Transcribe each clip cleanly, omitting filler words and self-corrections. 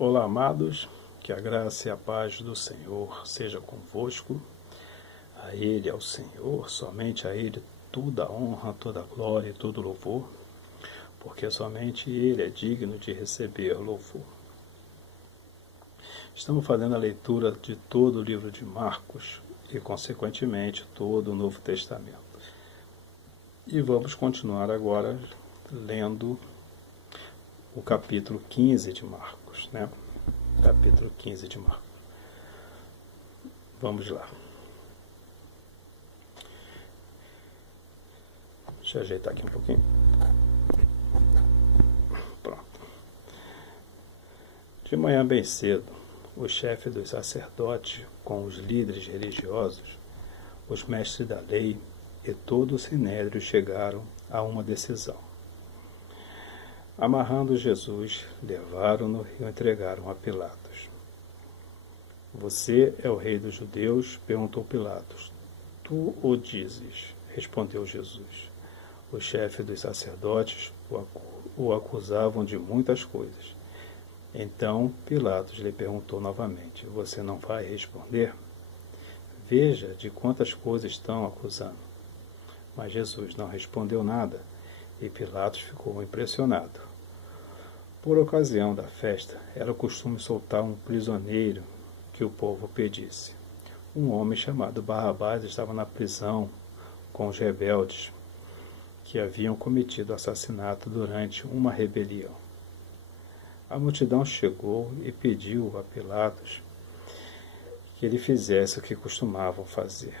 Olá, amados, que a graça e a paz do Senhor seja convosco. A Ele, ao Senhor, somente a Ele, toda a honra, toda a glória e todo louvor, porque somente Ele é digno de receber louvor. Estamos fazendo a leitura de todo o livro de Marcos e, consequentemente, todo o Novo Testamento. E vamos continuar agora lendo o capítulo 15 de Marcos, né? Capítulo 15 de Marcos. Vamos lá. Deixa eu ajeitar aqui um pouquinho. Pronto. De manhã bem cedo, o chefe dos sacerdotes, com os líderes religiosos, os mestres da lei e todo o sinédrio chegaram a uma decisão. Amarrando Jesus, levaram-no e o entregaram a Pilatos. Você é o rei dos judeus? Perguntou Pilatos. Tu o dizes, respondeu Jesus. Os chefes dos sacerdotes o acusavam de muitas coisas. Então Pilatos lhe perguntou novamente, você não vai responder? Veja de quantas coisas estão acusando. Mas Jesus não respondeu nada e Pilatos ficou impressionado. Por ocasião da festa, era costume soltar um prisioneiro que o povo pedisse. Um homem chamado Barrabás estava na prisão com os rebeldes que haviam cometido assassinato durante uma rebelião. A multidão chegou e pediu a Pilatos que ele fizesse o que costumavam fazer.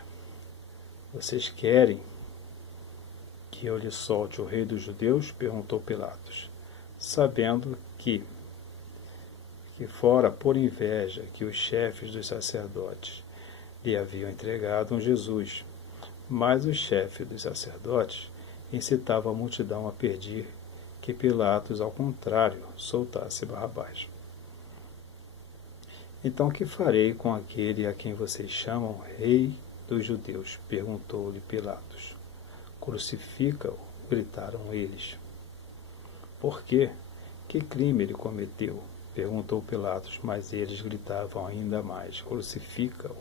Vocês querem que eu lhe solte o rei dos judeus? Perguntou Pilatos, sabendo que fora por inveja que os chefes dos sacerdotes lhe haviam entregado um Jesus. Mas os chefes dos sacerdotes incitavam a multidão a pedir que Pilatos, ao contrário, soltasse Barrabás. Então, que farei com aquele a quem vocês chamam rei dos judeus? Perguntou-lhe Pilatos. Crucifica-o, gritaram eles. Por quê? Que crime ele cometeu? Perguntou Pilatos, mas eles gritavam ainda mais, crucifica-o.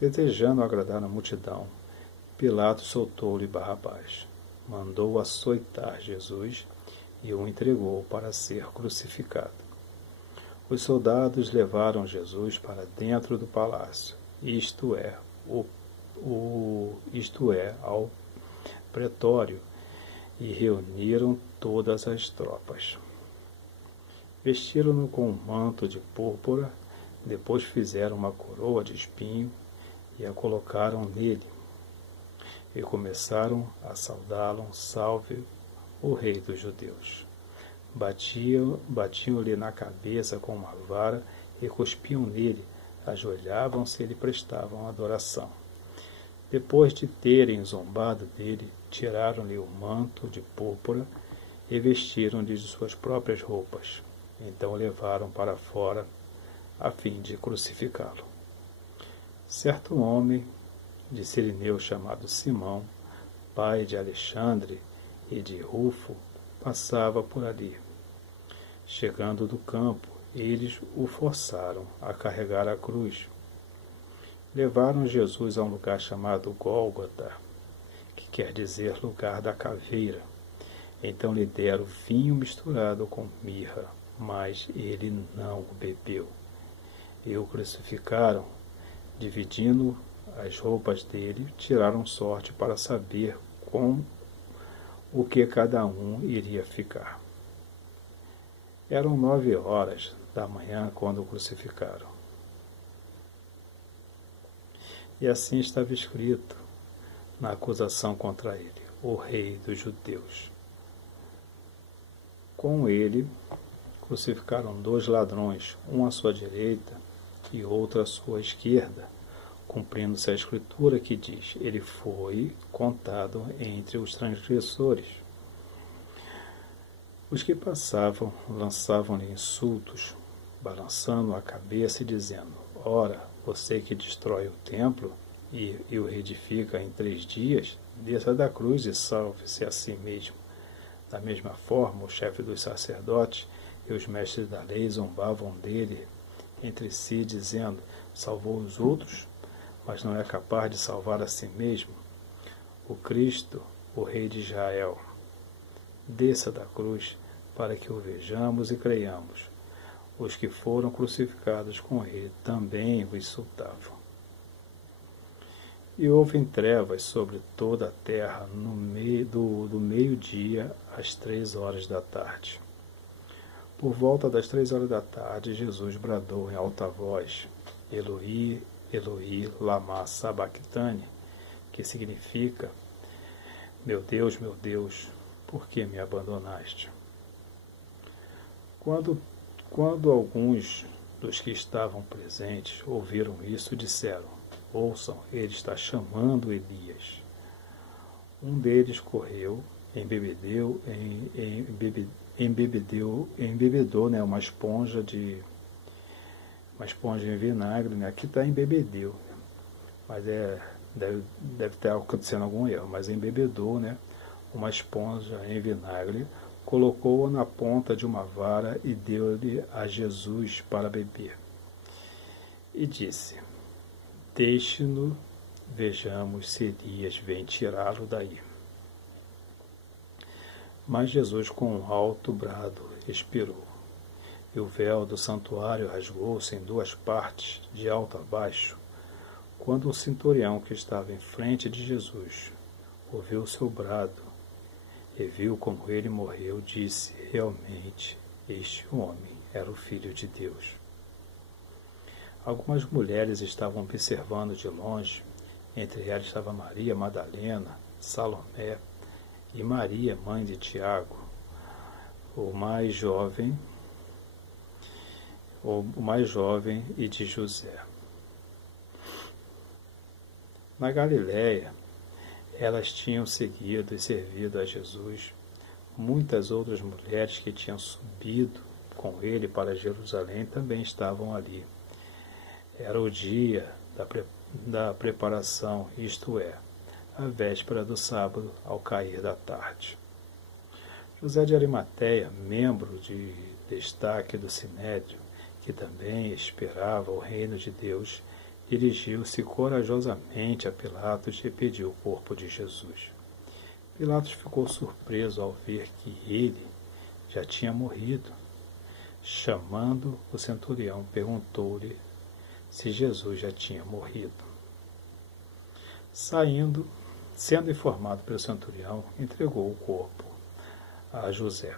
Desejando agradar a multidão, Pilatos soltou-lhe Barrabás, mandou açoitar Jesus e o entregou para ser crucificado. Os soldados levaram Jesus para dentro do palácio, isto é, ao pretório, e reuniram todas as tropas. Vestiram-no com um manto de púrpura, depois fizeram uma coroa de espinho e a colocaram nele. E começaram a saudá-lo, salve o rei dos judeus. Batiam-lhe na cabeça com uma vara e cuspiam nele, ajoelhavam-se e lhe prestavam adoração. Depois de terem zombado dele, tiraram-lhe o manto de púrpura e vestiram-lhe de suas próprias roupas. Então o levaram para fora, a fim de crucificá-lo. Certo homem de Cireneu chamado Simão, pai de Alexandre e de Rufo, passava por ali. Chegando do campo, eles o forçaram a carregar a cruz. Levaram Jesus a um lugar chamado Gólgota, que quer dizer lugar da caveira. Então lhe deram vinho misturado com mirra, mas ele não o bebeu. E o crucificaram, dividindo as roupas dele, tiraram sorte para saber com o que cada um iria ficar. Eram 9 horas da manhã quando o crucificaram. E assim estava escrito na acusação contra ele, o rei dos judeus. Com ele crucificaram 2 ladrões, um à sua direita e outro à sua esquerda, cumprindo-se a escritura que diz, ele foi contado entre os transgressores. Os que passavam lançavam-lhe insultos, balançando a cabeça e dizendo, ora, você que destrói o templo e o reedifica em 3 dias, desça da cruz e salve-se a si mesmo. Da mesma forma, o chefe dos sacerdotes e os mestres da lei zombavam dele entre si, dizendo: salvou os outros, mas não é capaz de salvar a si mesmo. O Cristo, o Rei de Israel, desça da cruz para que o vejamos e creiamos. Os que foram crucificados com ele também o insultavam. E houve trevas sobre toda a terra do meio-dia às 3 horas da tarde. Por volta das 3 horas da tarde, Jesus bradou em alta voz: Eloi, Eloi, lama sabachthani, que significa: meu Deus, por que me abandonaste? Quando alguns dos que estavam presentes ouviram isso, disseram: ouçam, ele está chamando Elias. Um deles correu, embebedou uma esponja em vinagre, né? Aqui está embebedeu, mas deve estar acontecendo algum erro, mas embebedou, né, uma esponja em vinagre, colocou-a na ponta de uma vara e deu-lhe a Jesus para beber. E disse: deixe-no, vejamos se Elias vem tirá-lo daí. Mas Jesus, com um alto brado, expirou, e o véu do santuário rasgou-se em 2 partes, de alto a baixo. Quando o centurião que estava em frente de Jesus ouviu o seu brado e viu como ele morreu, disse: realmente, este homem era o Filho de Deus. Algumas mulheres estavam observando de longe. Entre elas estava Maria Madalena, Salomé e Maria, mãe de Tiago, o mais jovem e de José. Na Galiléia, elas tinham seguido e servido a Jesus. Muitas outras mulheres que tinham subido com ele para Jerusalém também estavam ali. Era o dia da preparação, isto é, a véspera do sábado, ao cair da tarde. José de Arimateia, membro de destaque do Sinédrio, que também esperava o reino de Deus, dirigiu-se corajosamente a Pilatos e pediu o corpo de Jesus. Pilatos ficou surpreso ao ver que ele já tinha morrido. Chamando o centurião, perguntou-lhe se Jesus já tinha morrido. Sendo informado pelo centurião, entregou o corpo a José.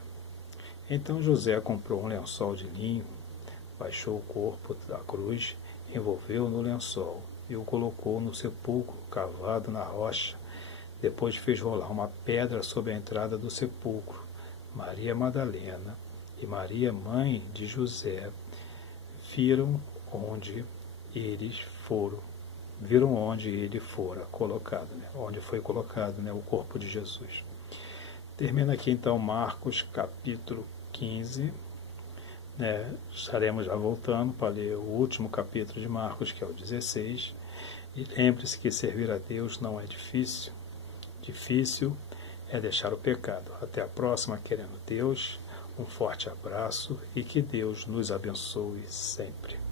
Então José comprou um lençol de linho, baixou o corpo da cruz, envolveu no lençol e o colocou no sepulcro cavado na rocha. Depois fez rolar uma pedra sobre a entrada do sepulcro. Maria Madalena e Maria, mãe de José, viram onde ele fora colocado, né? Onde foi colocado, né, o corpo de Jesus. Termina aqui então Marcos capítulo 15. Estaremos já voltando para ler o último capítulo de Marcos, que é o 16. E lembre-se que servir a Deus não é difícil. Difícil é deixar o pecado. Até a próxima, querendo Deus. Um forte abraço e que Deus nos abençoe sempre.